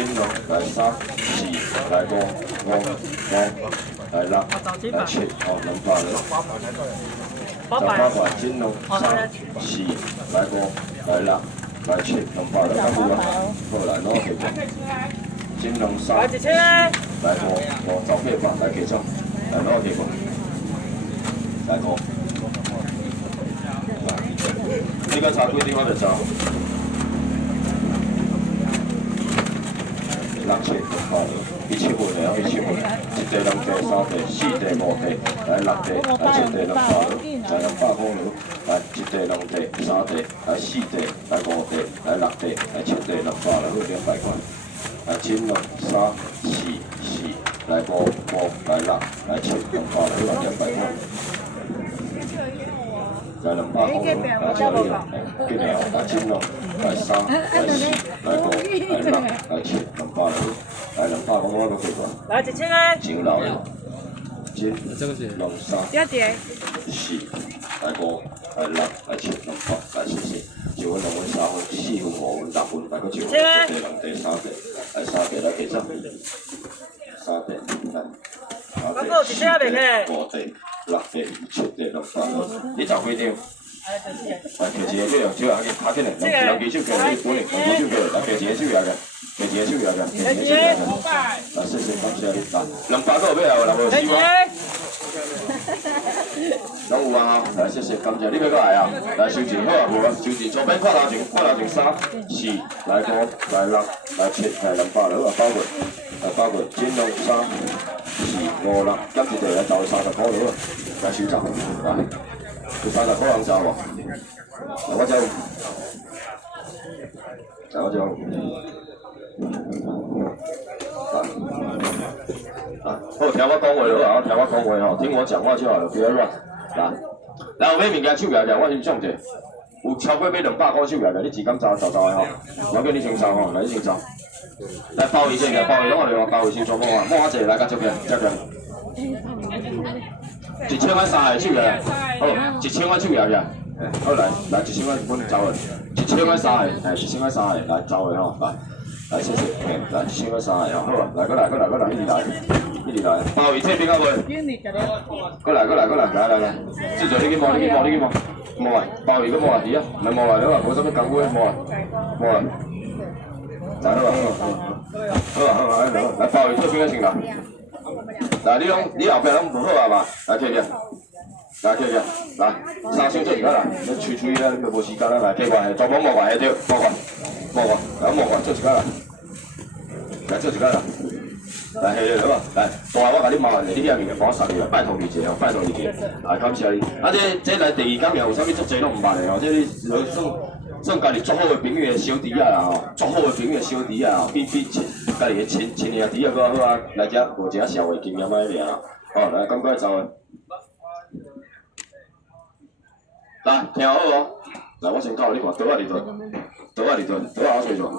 金龙来3、4，来5、来6，来7，哦，200了。8块金龙3、4，来5，来6，来7，200了。咁冇啊，好来攞幾個？金龍3、來5，走幾百，來幾張？來攞幾個？來5。呢個茶杯點解就走？6、7、1千了，1千，1地、2地、3地、4地、5地，來6地，來7地200了，來200公了，來1地、2地、3地，來4地，來5地，來6地，來7地200了，好200塊。來金龍3、4，來5、來6，來7、200了，好200塊。來200公了，來7了，幾秒？來金龍，來3、來4，來5、來6，來7、200了。来200公我都可以过。来1000个。金老了，金龙3、4，来5、来6、来7、200，来谢谢。1分、2分、3分、4分、5分、6分，来个1分，1地、2地、3地，来3地来几张？3地，来。5地、4地、5地、6地、7地、200，你找几张？来，摕一个去用手啊，拍紧嘞，两只手摕你本嘞，两只手摕，来摕一个手来个，摕一个手来个，摕一个手来个。来，谢谢，感谢你。来，200个要来无？来无收啊？拢有啊，来，谢谢，感谢你要过来啊。来收钱好啊，无啊，收钱左边看头前3、4，来5、来6、来7，来200了，好啊，包过，来包过，金龙3、4、5、6，今一地来投30块了，来收账，来。佢30块人走喎，我走，我走。好，听我讲话了啊，听我讲话吼，听我讲话就好了，不要乱。来，有买物件手摇摇，我欣赏者，有超过买200块手摇摇，你只敢走的吼，我叫你先走吼，来你先走。来包一先，包一拢我哋话包一先做摸啊，摸一来甲接边，接边。1000块3个手摇摇，好，1000块手摇摇，好来1000块本走的，1000块3个，1000块3个，来走的吼，来谢谢，来1000块3个，好啊，来过来，一直来，包一切边个袂？过来，来，接着你去摸，摸啊，包一个摸啊，是啊，来摸来，好啊，无啥物功夫摸啊，来好啊，来包一切边个先啦。来，你后壁拢无好啊嘛，来摕着，来3箱做一个啦，你吹啦，你无时间啦，来摕过来，全部摸过来对，摸过，来摸过做一个啦，来做一个啦，来好啊，来，大我甲你麻烦者，你遐物件帮我送去啊，拜托你一下哦，拜托你一下，来感谢你。啊，这来第2天有啥物足济拢毋捌的哦，这你算家己足好的朋友的小弟啊啦吼，足好的朋友的小弟啊，比家己的亲兄弟啊搁好啊，来遮无一个社会经验安尼尔啦，哦，来感觉走的，来听好哦，来我先教你看，倒啊二段，我吹做。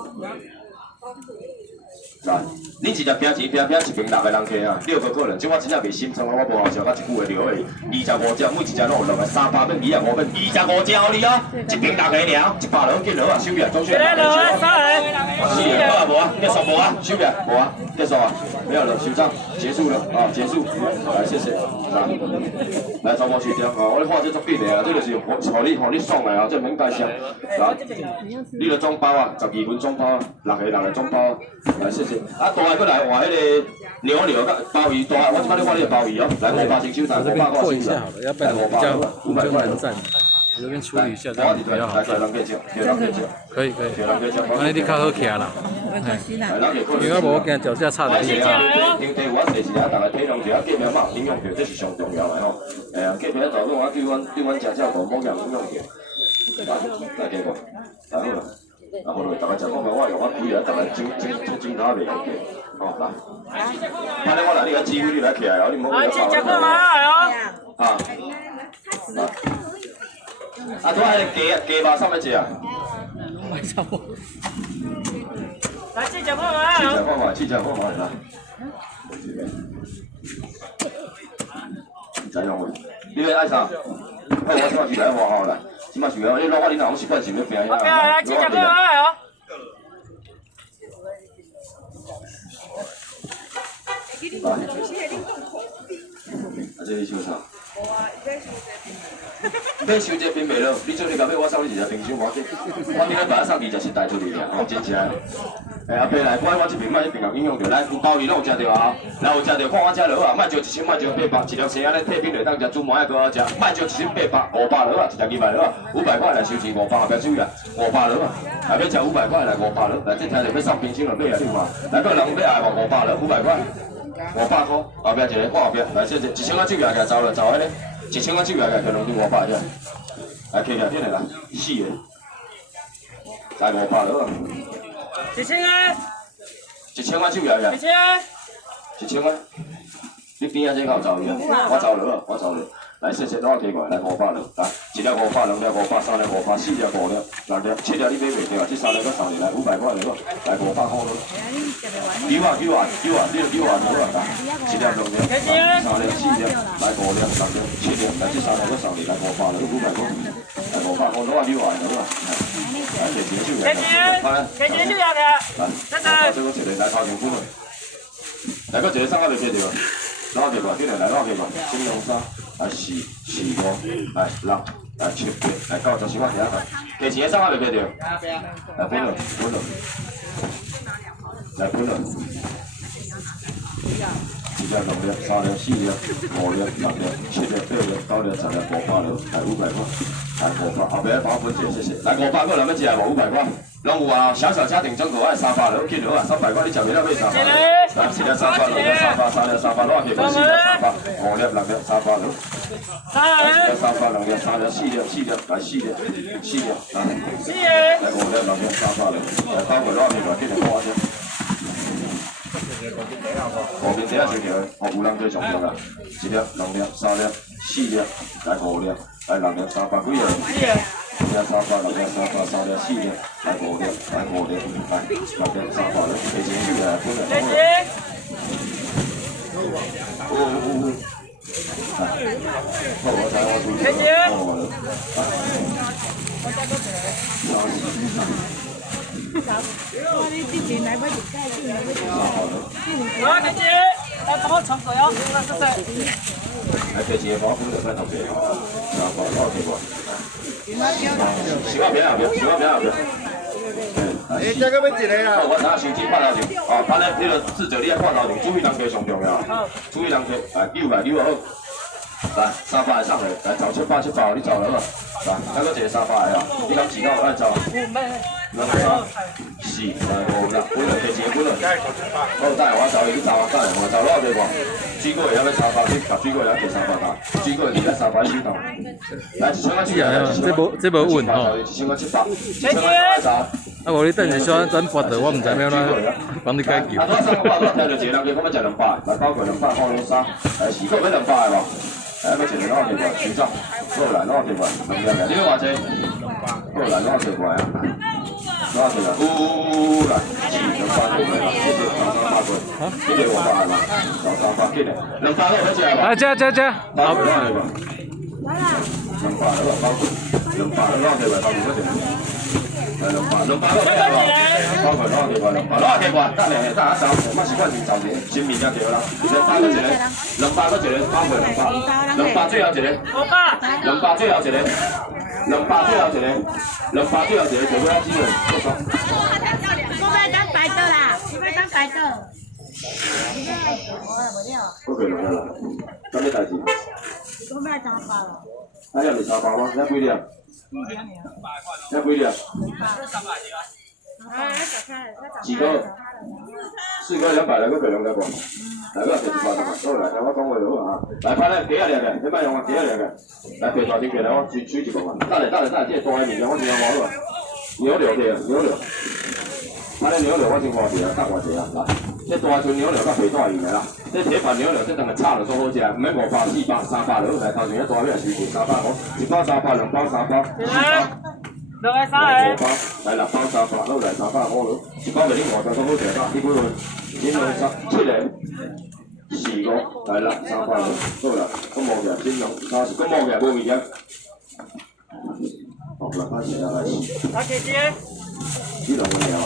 来，恁直接拼钱，拼一瓶6个人客啊，6个客人，即我真正袂心酸啊，我无好笑，甲一句话聊而已。25只，每一只拢有6个，300变25变25只互你哦，一瓶6个尔，100落去落啊，收起来，总算来。4个好啊无啊，结束无啊，收起来无啊，结束啊，没有了，收账，结束了啊，结束，来谢谢，来全部去掉啊，我咧看这足紧的啊，这就是互你爽的啊，这免介绍，来，你著总包啊，12份总包啊，6个总包啊，来谢谢。啊，大个过来换迄个牛甲鲍鱼大，我即摆咧看你个鲍鱼哦，来500千手台，500块手台，来500块，500块。这边处理一下，这样比较好。可以，安尼你较好徛啦。因为无惊脚下差点去啊。兄弟，我第一下，大家体谅一下，隔壁嘛饮用着，这是上重要的吼。哎呀，隔壁大佬，我叫阮食食无某人饮用着。来结果，来好啦。啊，好嘞，大家食饭我用我规个，大家整打袂用嘅，哦来，安尼我来你个机会你来起来哦，你唔好讲。食饭嘛来哦。啊。啊，拄仔鸡肉啥物食啊？来，试食看嘛。试食看嘛来。怎样问？你要爱啥？好，我即马是来换吼来。即摆想要，你我恁老习惯是要拼遐。来，试食看嘛哦。来，这你收啥？要收这冰袂落，你做你甲要我送你一只冰箱无紧，我今日把它送你就是带出去尔，吼，真正。阿伯来，我这边卖一边有应用着，来有鲍鱼拢有食着啊，来有食着看我遮落啊，莫招一千，莫招800，一粒生安尼退冰来当食煮糜个好食，莫招1800，500落啊，一粒200落啊，500块来收钱500，后壁收啦，500落啊，后壁食500块来500落，来这听着要送冰箱就买啊，你看，来个人要爱无500落500块，500块，后壁一个看后壁，来这1000块手摇起走了，走迄个，1000块手摇起可能就500只，来起来起来来，4个，来500落啊。1000啊，1000块手摇起，1000块，你边仔这够走去啊？我走落，我走落。来，谢谢，攞起过来，来500落，来，一粒500，2粒500，3粒500，4粒5粒，6粒，7粒你买袂着，这3粒搁送你来500块落，来500块落。9啊，你就9啊落来，1粒2粒，3粒4粒，来5粒6粒7粒，来这3粒搁送你来500落，500块，来500块落啊9啊落啊，来谢谢手摇，谢谢手摇嘅，来，这个一个来头前分落，来搁一个送我就记着，攞起过，进来来攞起过，金龙山。来4、5，来6，来7、8，来9、10块钱啊！价钱送我就记着，来分落，来分落。1粒、2粒、3粒、4粒、5粒、6粒、7粒、8粒、9粒、10粒、500粒，来500块，来500，后边帮我分一下，谢谢。来500块，咱要吃啊无500块，拢有啊，小小家庭整个爱300粒，记落啊，300块你吃袂了买300粒，来1粒300，2粒300，3粒300，攞起过4粒300，5粒6粒300粒。1粒300，2粒3粒4粒4粒，来4粒4粒，来5粒6粒300粒，来包括攞起过，记着看下先。后面第一条条，有人最上条啦，1粒、2粒、3粒、4粒，来5粒，来6粒300，几个？1粒300、2粒300、3粒4粒，来5粒，来6粒300粒，提前收来分来。好，我知我出去。我你之前来不及介绍，来不及。好，姐姐，来帮我冲水哦，来谢谢。来，姐姐，帮我分两块头皮，然后帮我给我。10块边啊边，10块边啊边。你这个要一个啦。我拿手机拍头前，哦，拍咧，迄个至少你爱看头前，注意人家上重要，注意人家，来扭好。来，300的送去，来走700，你走了嘛？来，还搁一个300的啊，你敢自够爱走？2、3、4、来5、6，分了，提前分了。好，等下我走，你走啊，等下我走攞地方。水果也要300，你把水果也给300打，水果你来300收到。来，1000块钱啊，这无稳吼。1000块700，1000块走。啊，无你等下小咱拔的，我唔知要哪帮你解决。啊，我300多，听到一个人叫我要食200，来包括200放龙沙，来4个要200的无？来，要一个攞地方，水走，过来攞地方，2粒嘅，你要偌济？过来攞地方啊！攞地方，来，200对啦，谢谢，300对，谢谢我爸啦，300进来，200攞要食无？啊，这，包括攞地方，200攞包括，200攞地方包括乜嘢？来200攞要食无？包括攞地方，200攞地方，得下走，乜事關鍵就係前面一條啦，200嗰一個，200嗰一個，包括200最後一個，200最後一個，200最後一個，200最後一個，就嗰一支嘅，多少？我要当白的啦，我要当白的。嗰個落啦，咁咩大字？我要当白了。睇入嚟300嗎？一杯啲啊？一杯啲啊？幾個？4個200嚟，嗰個200個。嚟嗰個200個，好嚟，我講我好啊。嚟拍咧幾啊兩嘅，你咪用啊幾啊兩嘅。嚟譬如話點嘅咧，我水一個嘛。得嚟，即係多喺面嘅，我先有冇啊？牛柳嘅，牛柳。拍咧牛柳我先話住啊，得話住啊嗱。即係大蒜牛柳甲肥大魚嘅啦。即係鐵板牛柳，即係等佢炒就做好食，唔係500、400、300嚟，嚟頭前一大咩水錢300個，1包300、2包300、400。2個3個。嚟6包300，攞嚟300好咯。1包俾你我就都好食啦，呢杯佢點樣7嚟4個，嚟啦300咯，都啦，咁冇嘅先用30，咁冇嘅冇味嘅。好啦，開始啦，嚟。阿姐姐。呢兩個嘢啊。